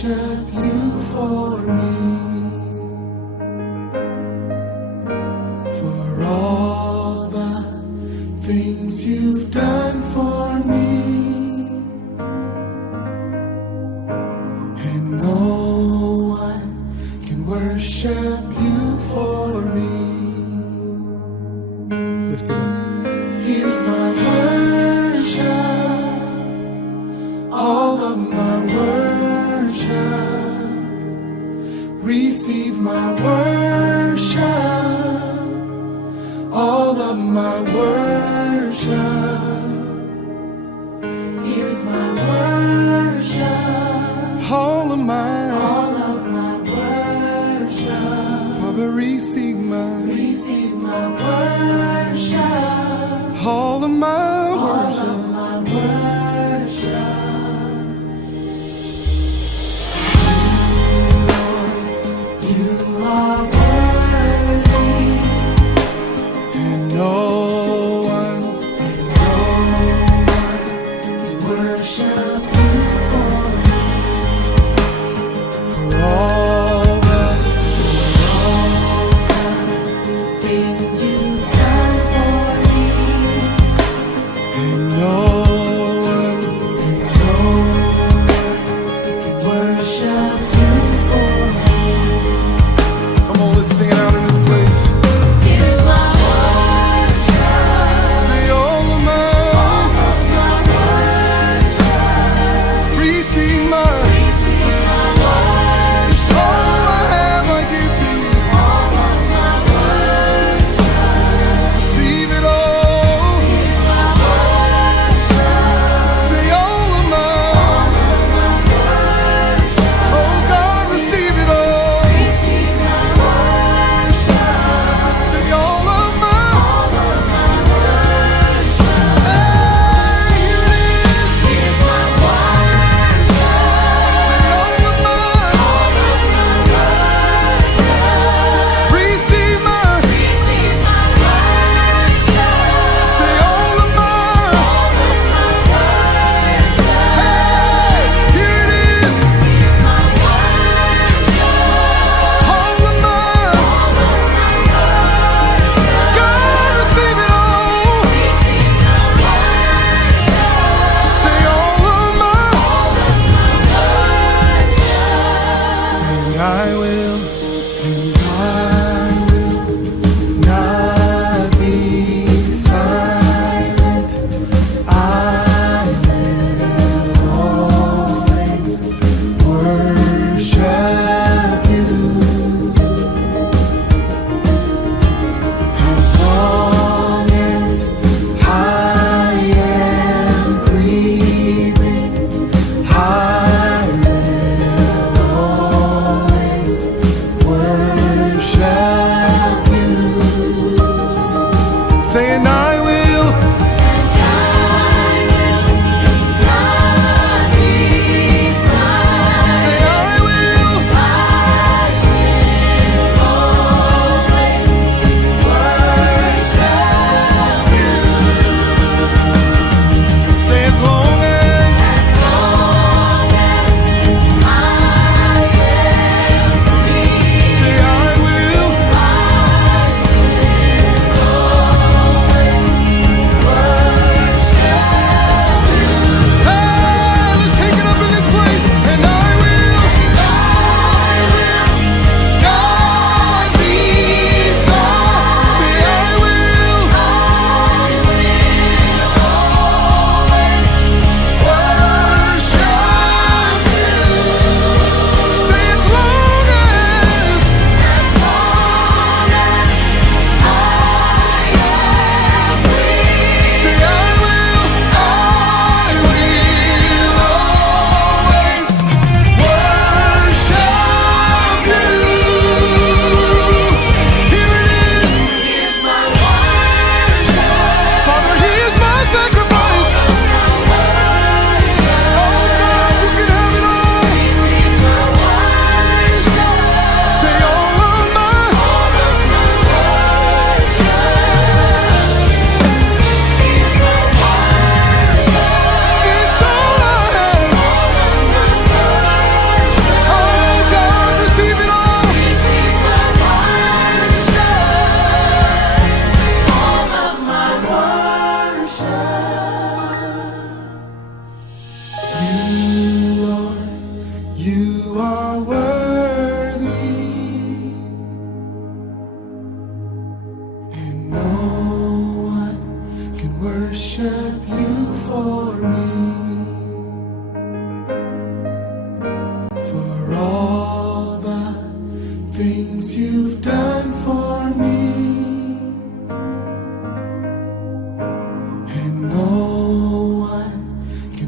worship you for me, for all the things you've done for me, and no one can worship you for me. Lift it up. Here's my worship, all of my worship. Receive my worship, all of my worship. Here's my worship, all of my worship. Father, receive my worship, all of my worship. You are worthy, and no one can worship you for me, for all the things you've done for me, and no one can worship you for me. Come on, let's sing it out in this place. Here's my worship. Say all of my worship.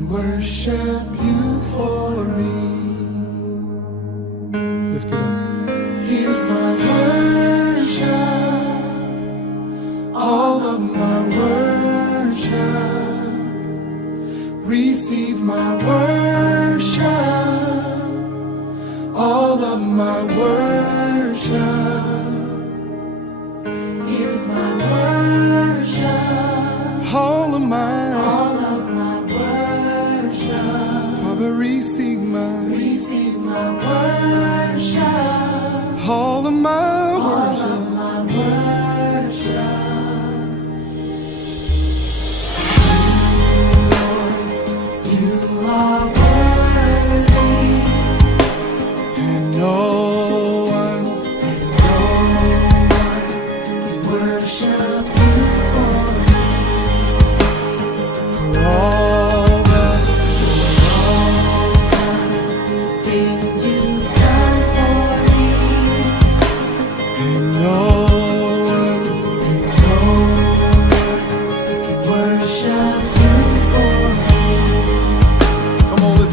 can worship you for me. Lift it up. Here's my worship, all of my worship. Receive my worship, all of my worship. Here's my worship, all of my worship. Father, receive my worship, all of my worship. You are worthy, and no one can worship you for me. For all the things you've done for me, and no one can worship you for me. Come on,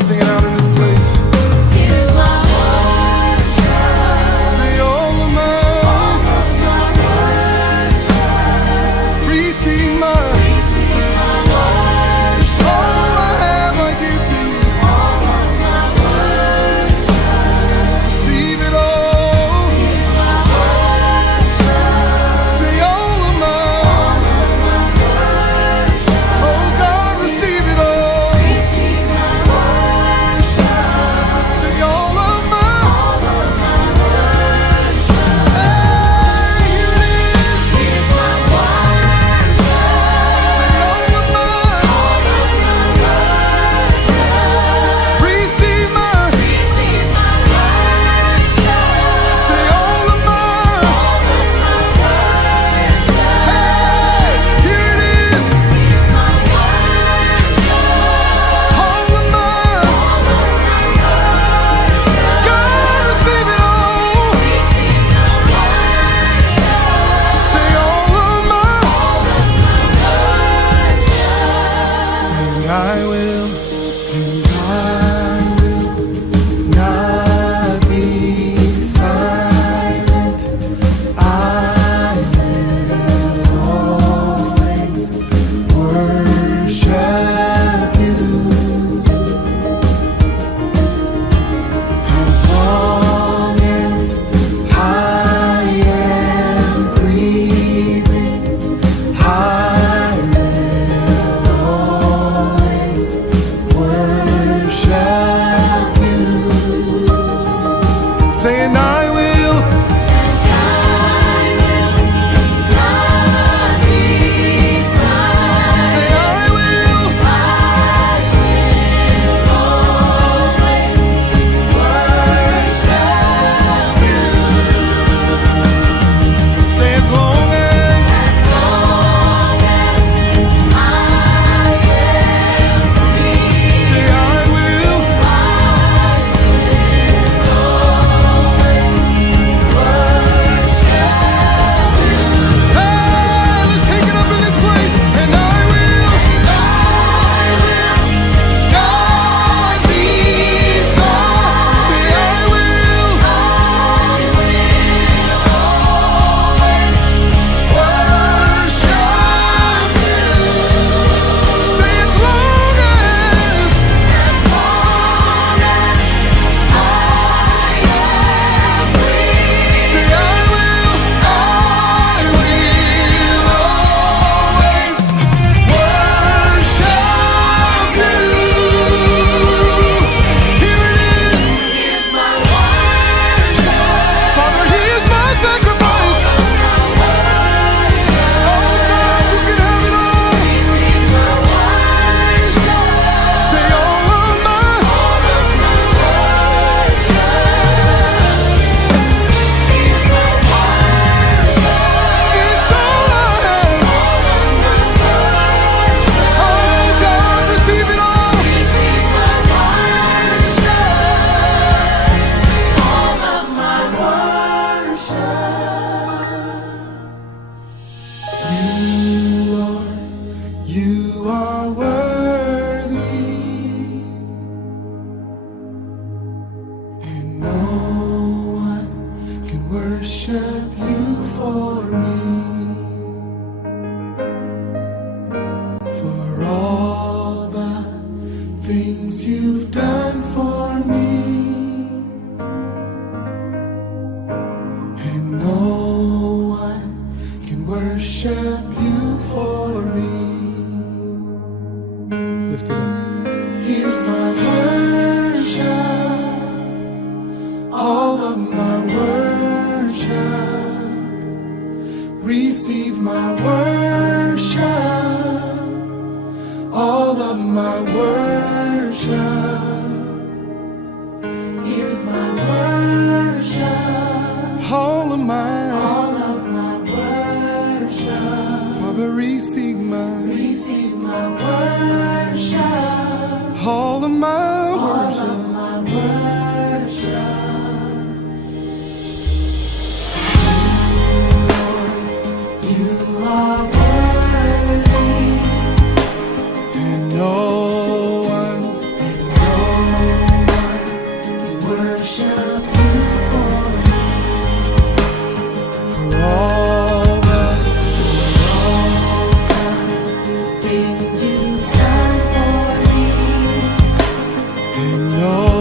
things you've done for me, and no one can worship you for me. Lift it up. Here's my worship, all of my worship. Receive my worship, all of my worship. Here's my worship, all of my worship. Father, receive my worship, all of my worship. You are worthy, and no one can worship you for me. For all the things you've done for me, and no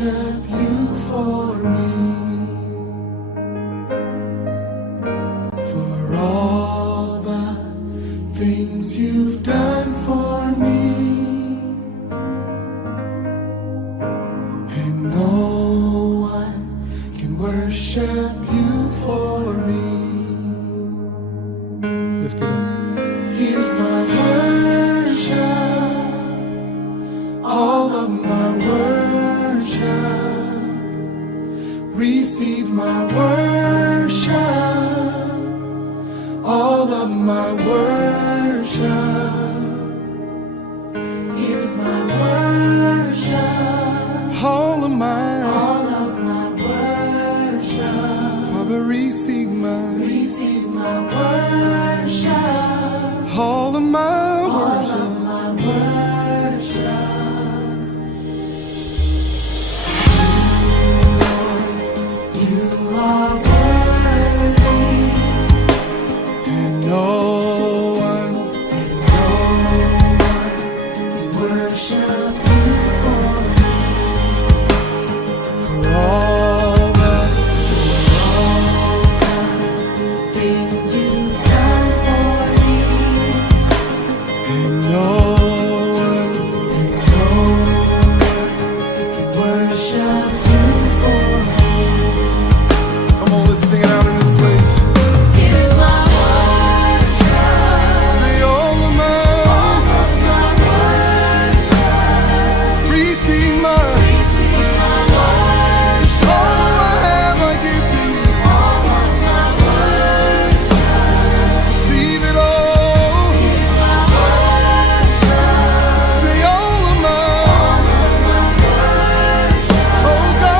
worship you for me, for all the things you've done for me, and no one can worship you for me. Lift it up. Here's my worship, all of my worship. Receive my worship, all of my worship. Here's my worship, all of my worship. Father, receive my worship, all of my worship. You are worthy, and no one can worship you for me, for all the things you've done for me, and no one can worship you for me. Come on, let's sing it out in this place. Here's my worship. Say all of my worship. Receive my worship. All I have I give to you. All of my worship. Receive it all. Here's my worship. Say all of my worship. Oh God.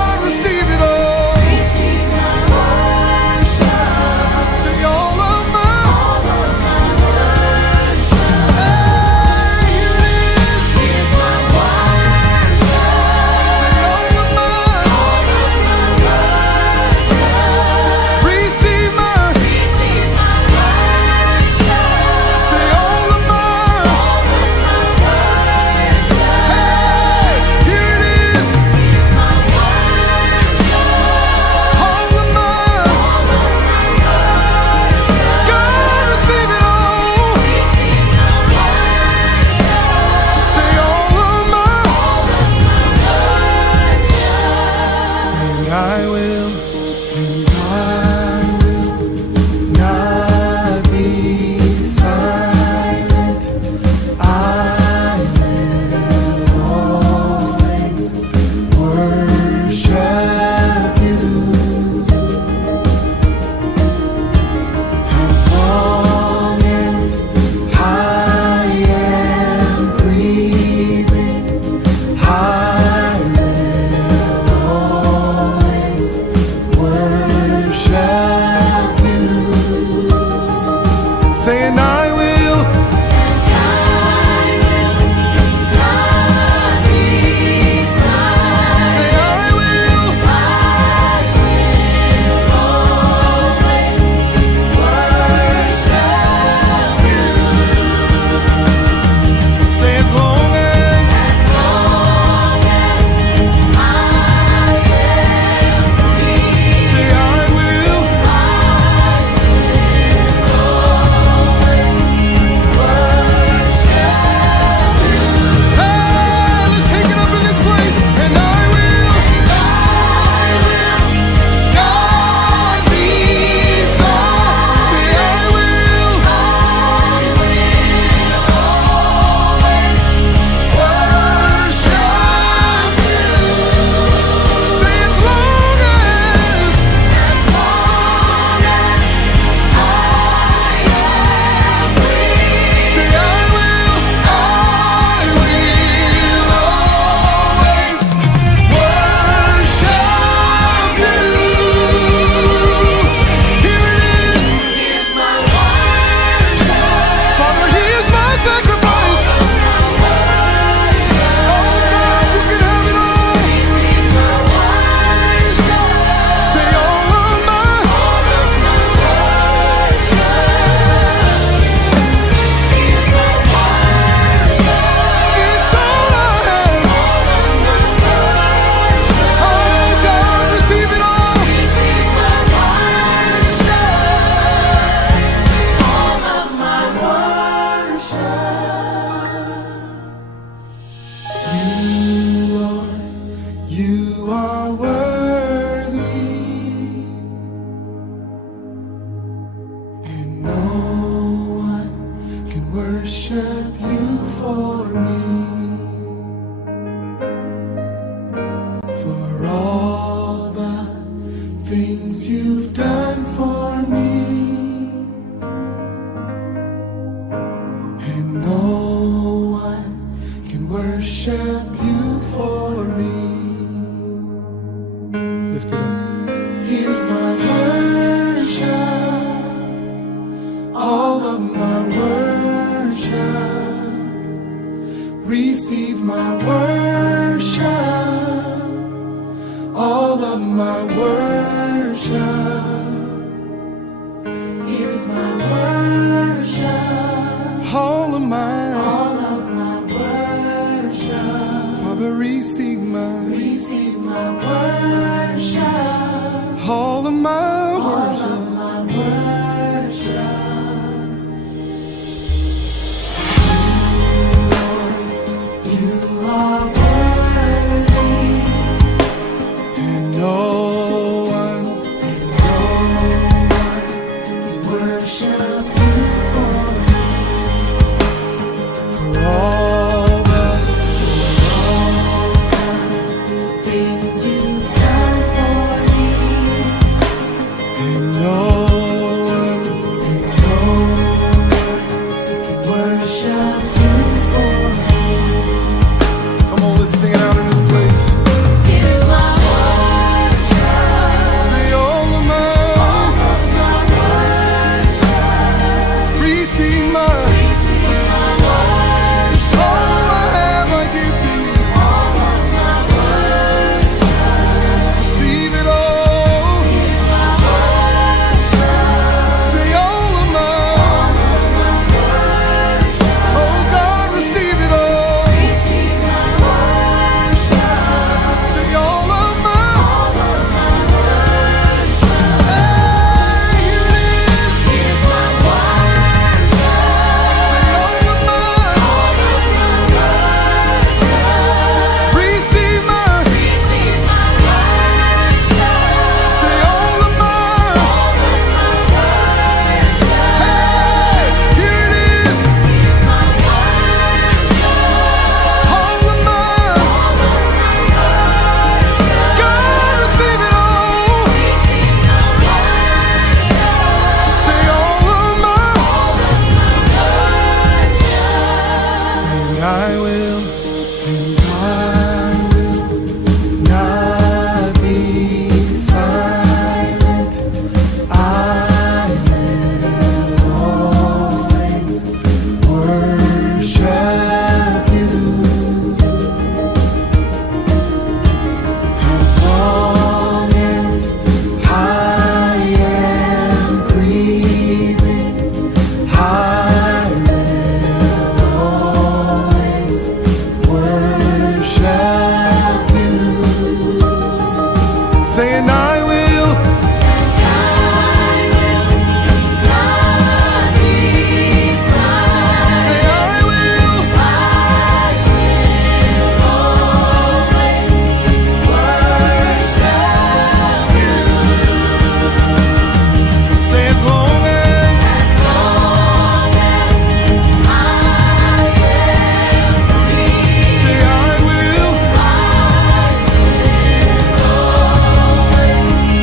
are worthy, and no one can worship you for me. For all the things you've done for me, and no one can worship you for me. Lift it up. Here's my worship, all of my worship. Receive my worship, all of my worship. Here's my worship, all of my worship. Father, receive my worship, all of my worship. You are worthy, and no one can worship you for me. For all the things you've done for me, and no one can worship you for me. Come on, let's sing it out in this place. Here's my worship, Say all of my worship. receive my Receive my worship, all I have I give to you. all of my worship. Receive it all. Here's my worship, Say all of my worship. oh God, receive it all. Receive my worship, Say all of my worship. hey, here it is. Here's my worship, Say all of my worship. receive my Receive my worship, say all of my worship. hey, here it is. Here's my worship, All of my God, receive it all. Say all of my say I will and I will not be silent. I will always worship you as long as I am breathing. I will always worship you. Saying I will, not be silent. say I will, Always worship you. say as long as Long as I am breathing, say I will, always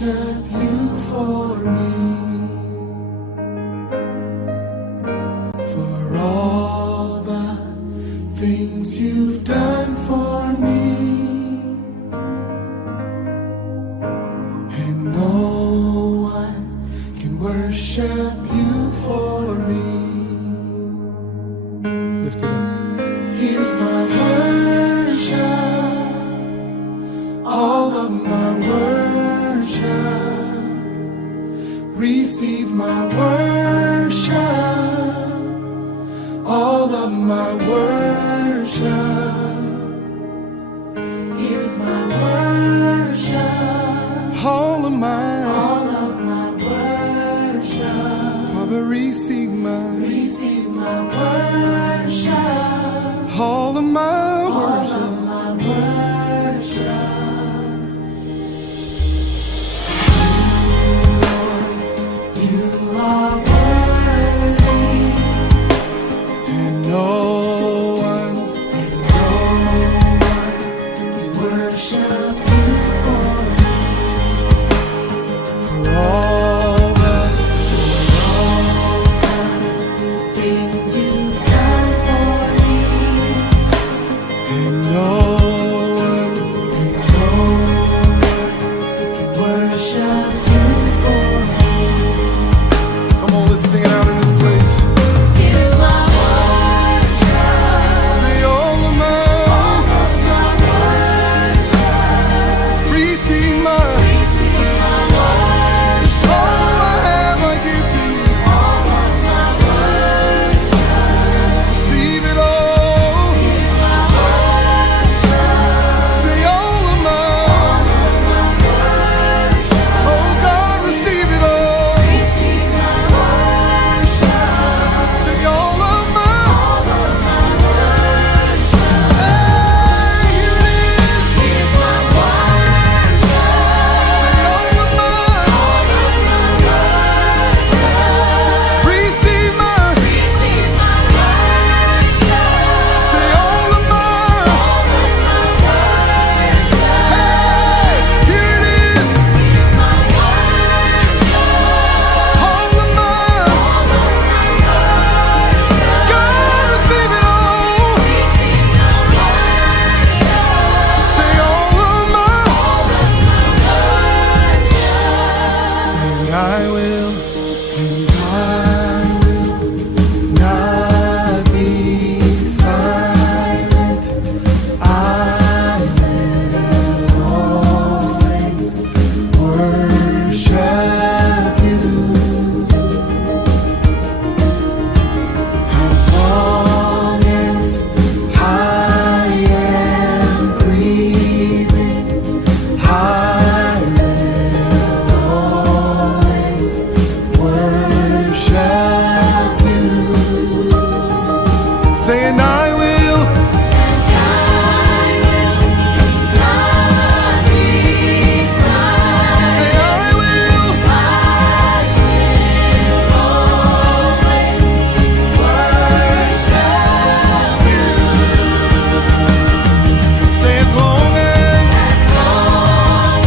worship you for me, for all the things you've done for me, and no one can worship you for me. Lift it up. Here's my worship, all of my worship. Receive my worship, all of my worship. Here's my worship, all of my worship. Father, receive my worship, all of my worship. You are worthy, and no one can worship you for me, for all the things you've done for me, and no one can worship you for me. Come on, let's sing it out in this place. Here's my worship. Say all of my receive my Receive my worship. all I have I give to you. All of my worship. Receive it all. Here's my worship. Say all of my oh God, receive it all. Receive my worship. Say all of my hey, here it is. Here's my worship. Say all of my receive my Receive my worship. say all of my hey, here it is. Here's my worship. All of my God, receive it all. Receive my worship. Say all of my say I will and I will not be silent. I will always worship you as long as I am breathing. I will always worship you. Saying I will, Not be silent. say I will, Always worship you. say as long as As long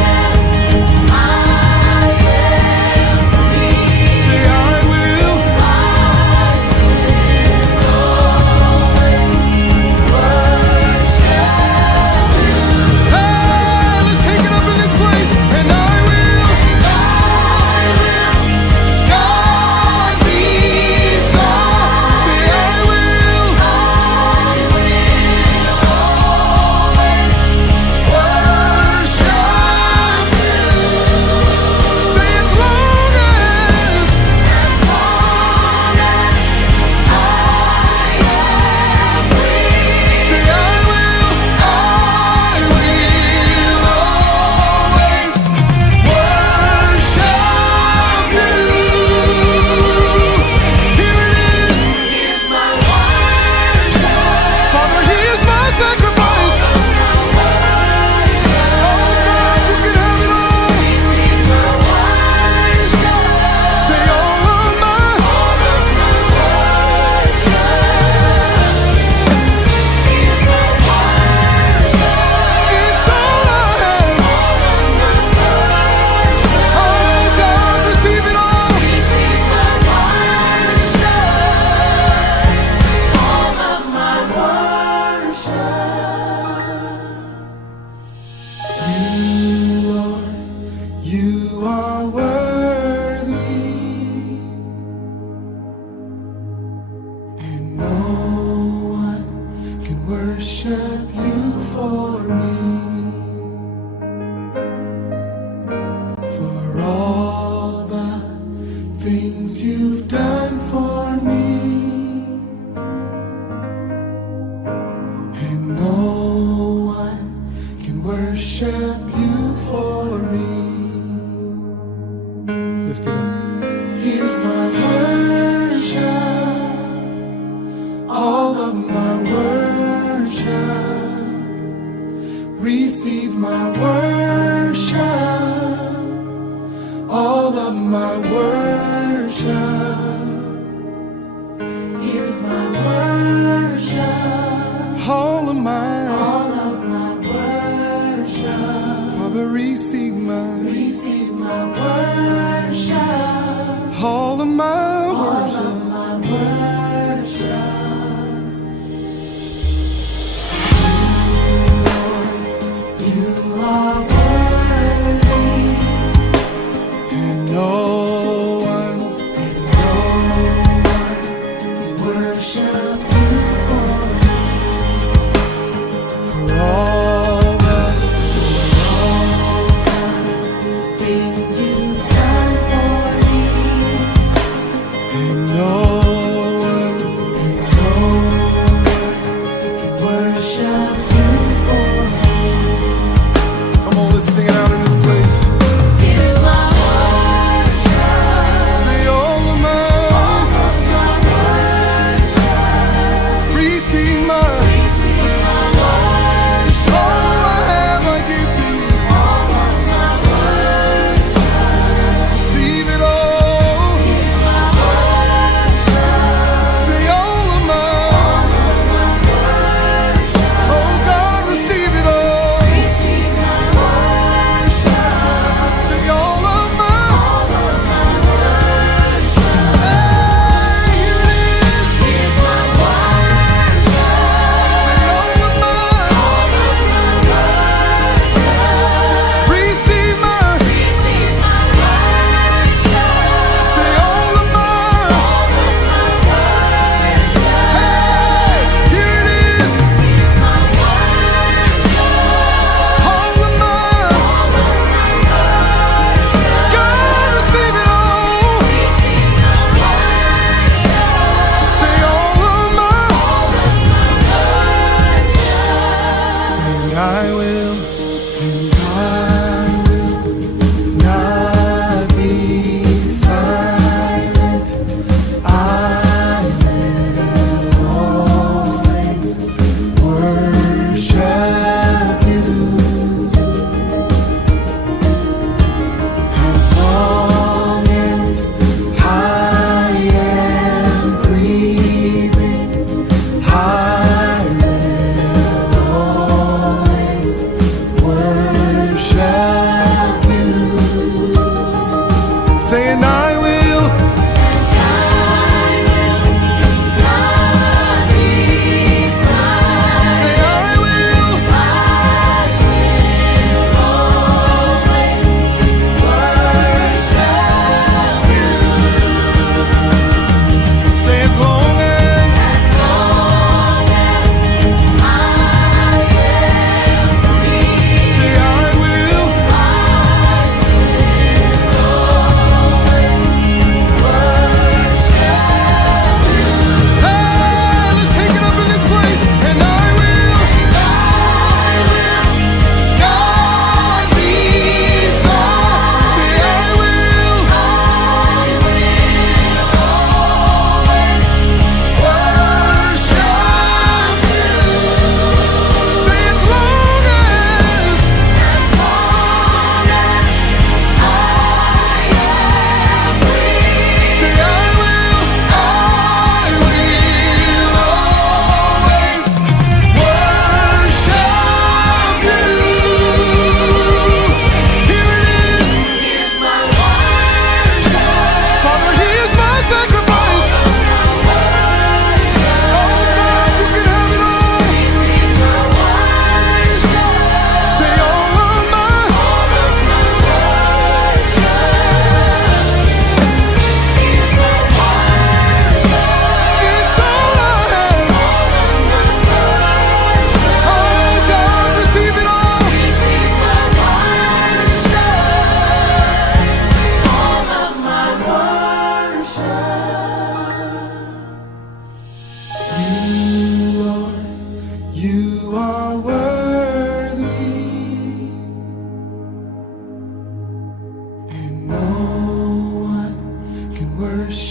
worship you for me. Lift it up. Here's my worship, all of my worship. Receive my worship, all of my worship. Here's my worship, all of my worship. Father, receive my worship, all of my worship. You are worthy, and no one can worship you for me. For all the things you've done for me, and no one can worship you for me. Come on, let's sing it out in this place. Here's my worship. Say all of my receive my Receive my worship. all I have I give to you. All of my worship. Receive it all. Here's my worship. Say all of my oh God, receive it all. Receive my worship. Say all of my hey, here it is. Here's my worship. Say all of my receive my Receive my worship. say all of my hey, here it is. Here's my worship. All of my God, receive it all. Say all of my say I will and I will not be silent. I will always worship you as long as I am breathing. I will always worship you. Saying I will. Say I will. Say as long as say I will.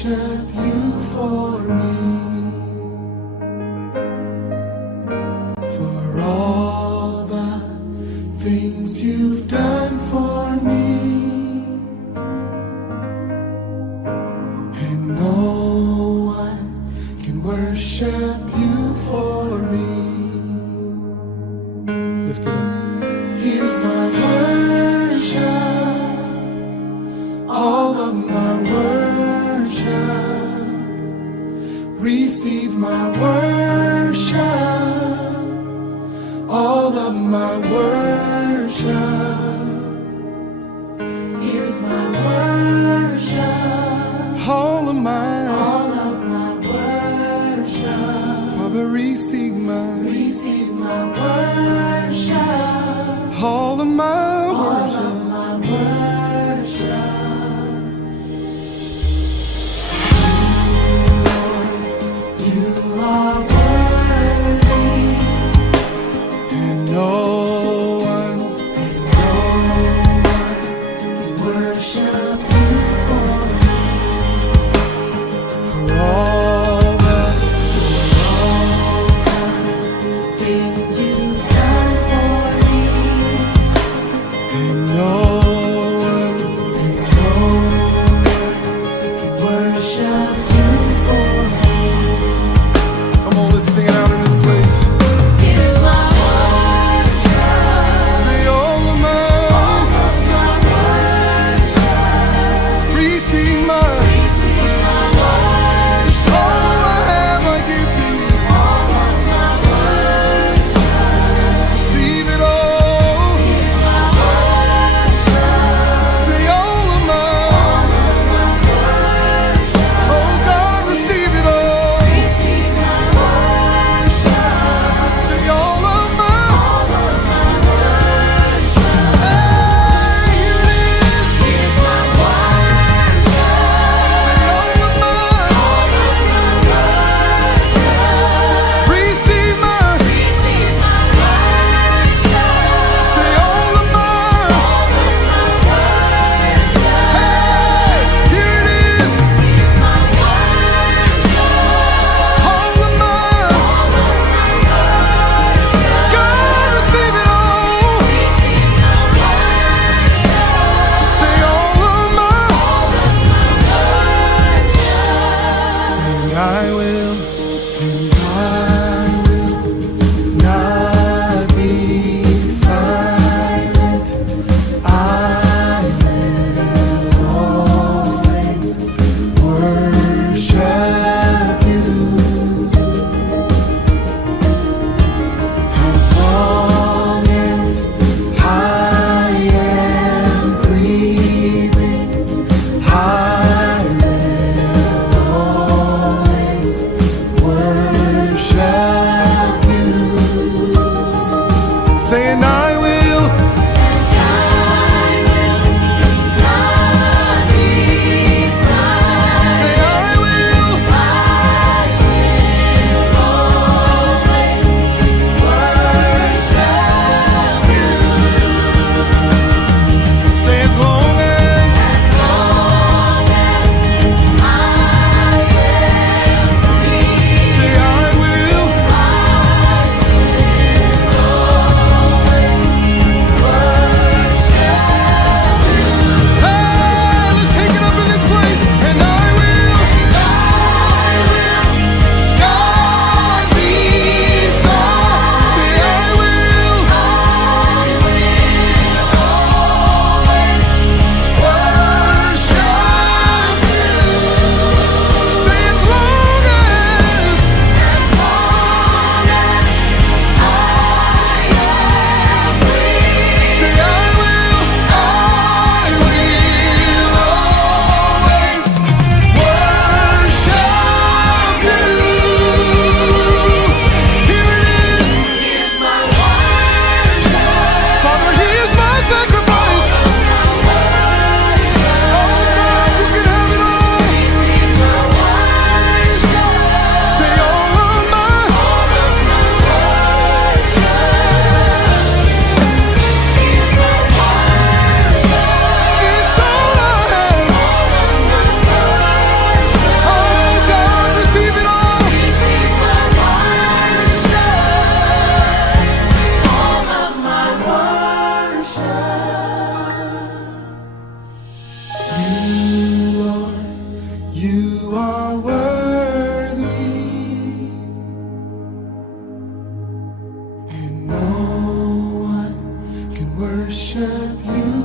worship you for me, for all the things you've done for me, and no one can worship you for me. Lift it up. Here's my worship, all of my worship. Receive my worship, all of my worship. Here's my worship, all of my worship. Father, receive my worship, all of my worship. You are worthy, and no one can worship you for me, for all the things you've done for me, and no one can worship you for me. Come on, let's sing it out in this place. Here's my worship. Say all of my Worship. receive my Receive my worship. all I have I give to you. All of my worship. Receive it all. Here's my worship.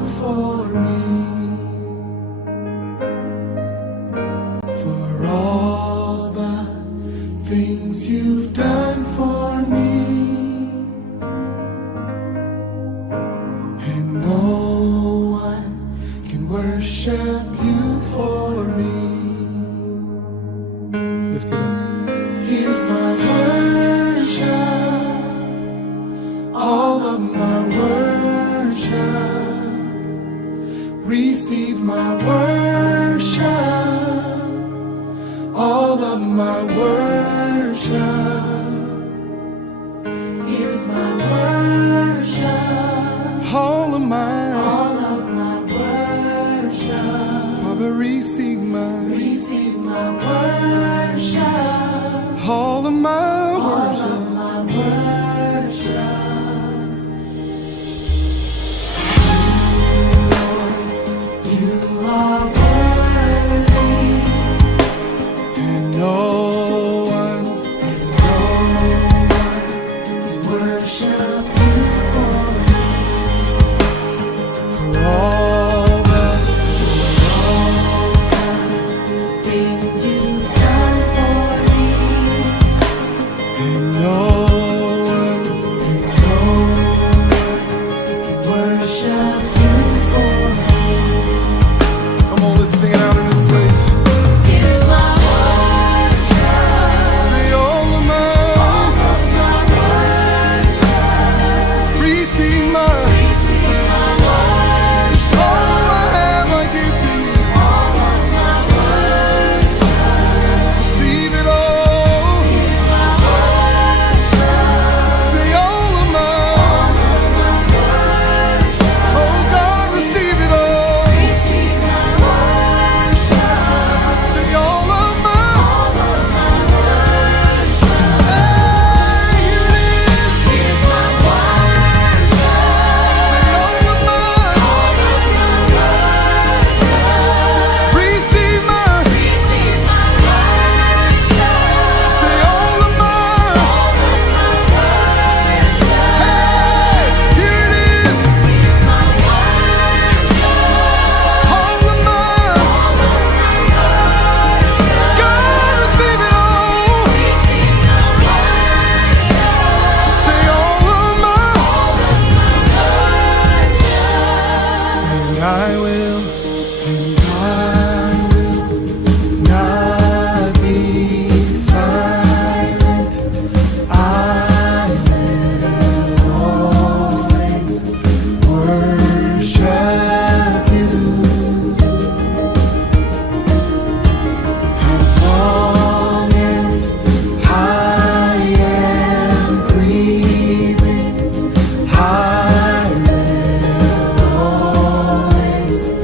for me, for all the things you've done for me, and no one can worship you for me. Lift it up. Here's my worship, all of my worship. Receive my worship, all of my worship. Here's my worship, all of my worship. Father, receive my worship, all of my worship. You are worthy, and no one can worship you for me. For all the things you've done for me, and no one can worship you for me. Come on, let's sing it out in this place. Here's my worship, Say all of my worship. receive my Receive my worship, all I have I give to you. all of my worship. Receive it all. Here's my worship, Say all of my oh God, receive it all. receive my worship, Say all of my hey, here it is. here's my worship, Say all of my receive my receive my worship, say all of my hey, here it is. here's my worship, All of my God, receive it all. Say all of my say I will and I will not be silent. I will always worship you as long as I am breathing. I will always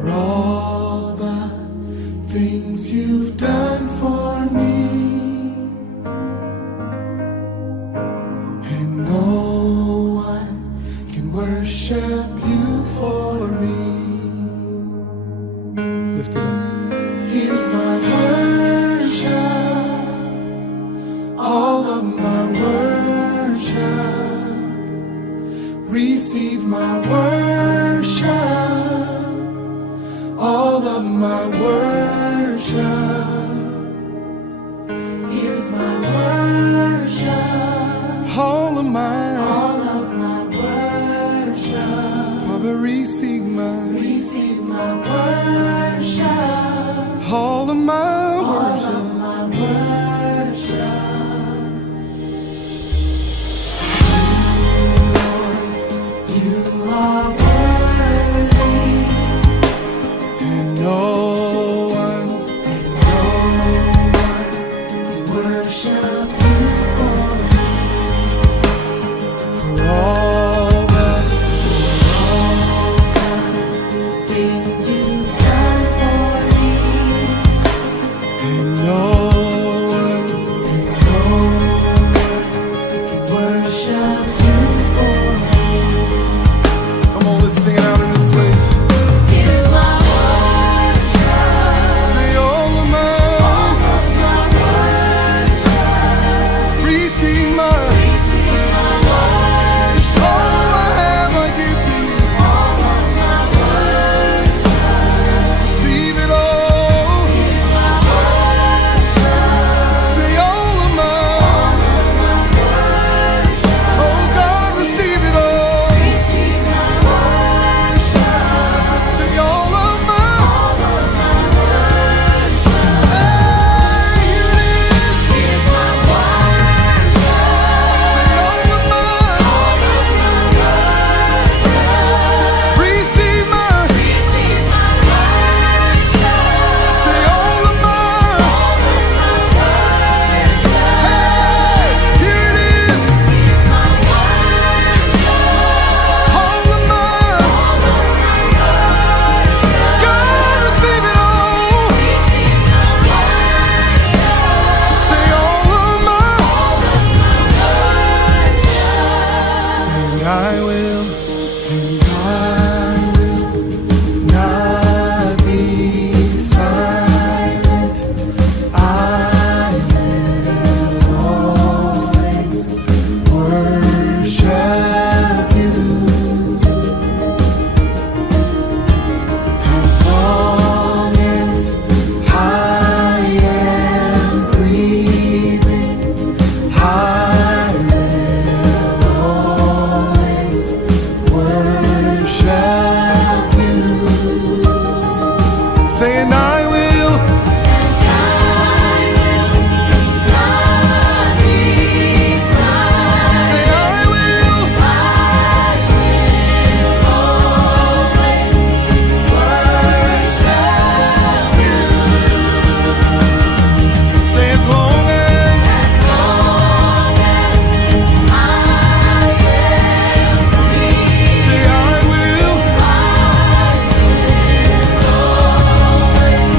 for all the things you've done for me, and no one can worship you for me. Lift it up. Here's my worship, all of my worship. Receive my worship, all of my worship. Here's my worship, all of my worship. Father, receive my worship, all of my worship. You are worthy, and no one can worship you for me. For all the things you've done for me, and no one can worship you for me. Come on, let's sing it out in this place. Here's my worship. Say all of my Worship. receive my Receive my worship. all I have I give to you. All of my worship. Receive it all. Here's my worship. Say all of my Worship. oh God, receive it all. Receive my worship. Say all of my Worship. hey, here it is. Here's my worship. Say all of my receive my Receive my worship. say all of my hey, here it is. Here's my worship. All of my God, receive it all. Say all of my say I will and I will not be silent. I will always worship you as long as I am breathing. I will always worship you. Saying I will, say I will, say as long as say I will,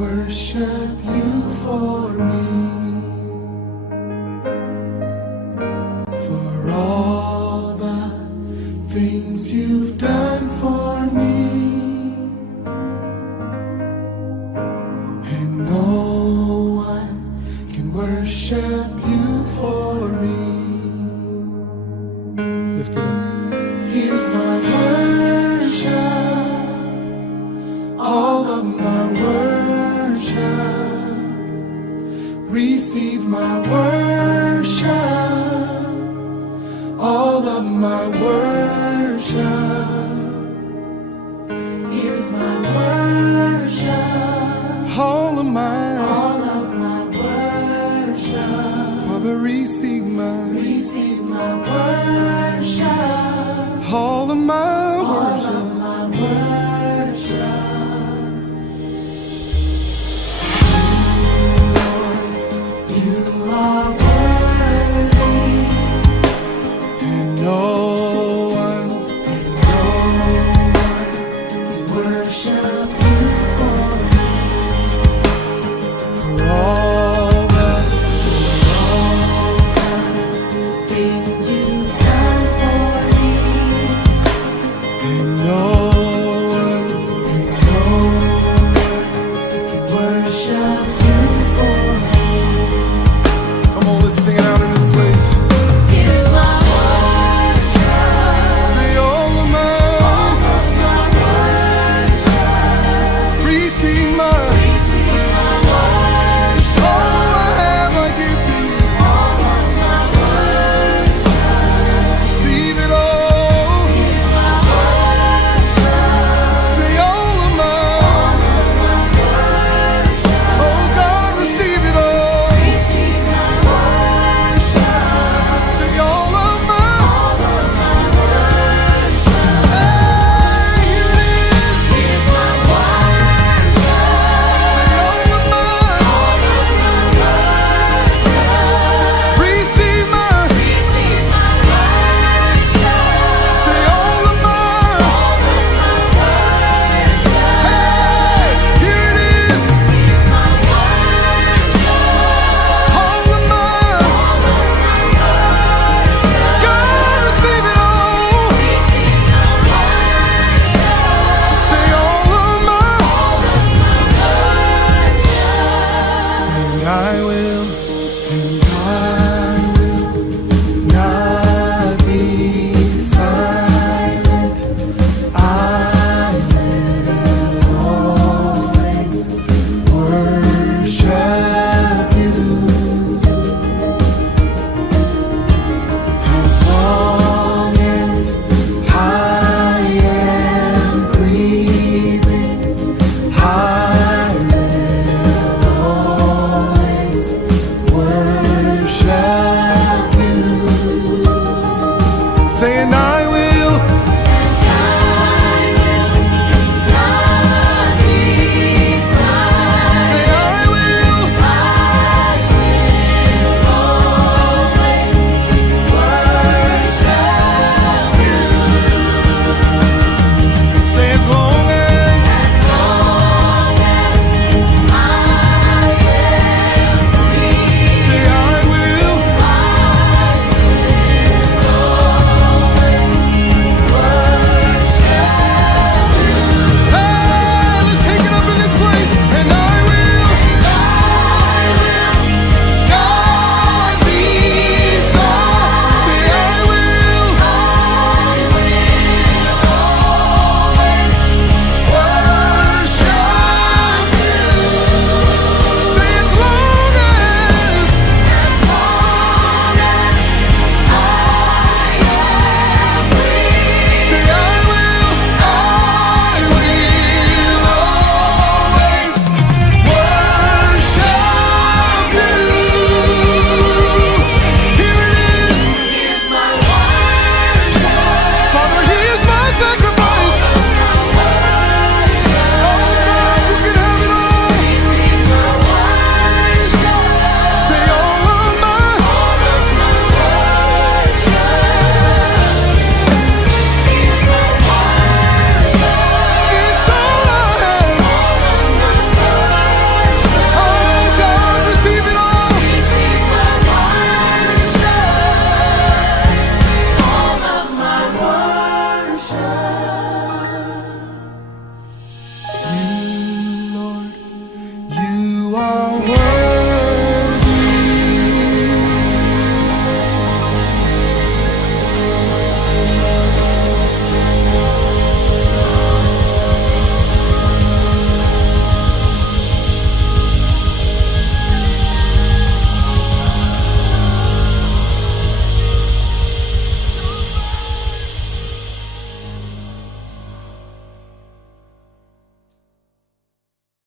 worship you for me. For all the things you've done for me. And no one can worship you for me. Lift it up. Here's my worship, all of my worship. Receive my worship, all of my worship. Here's my worship, all of my worship. Father, receive my worship.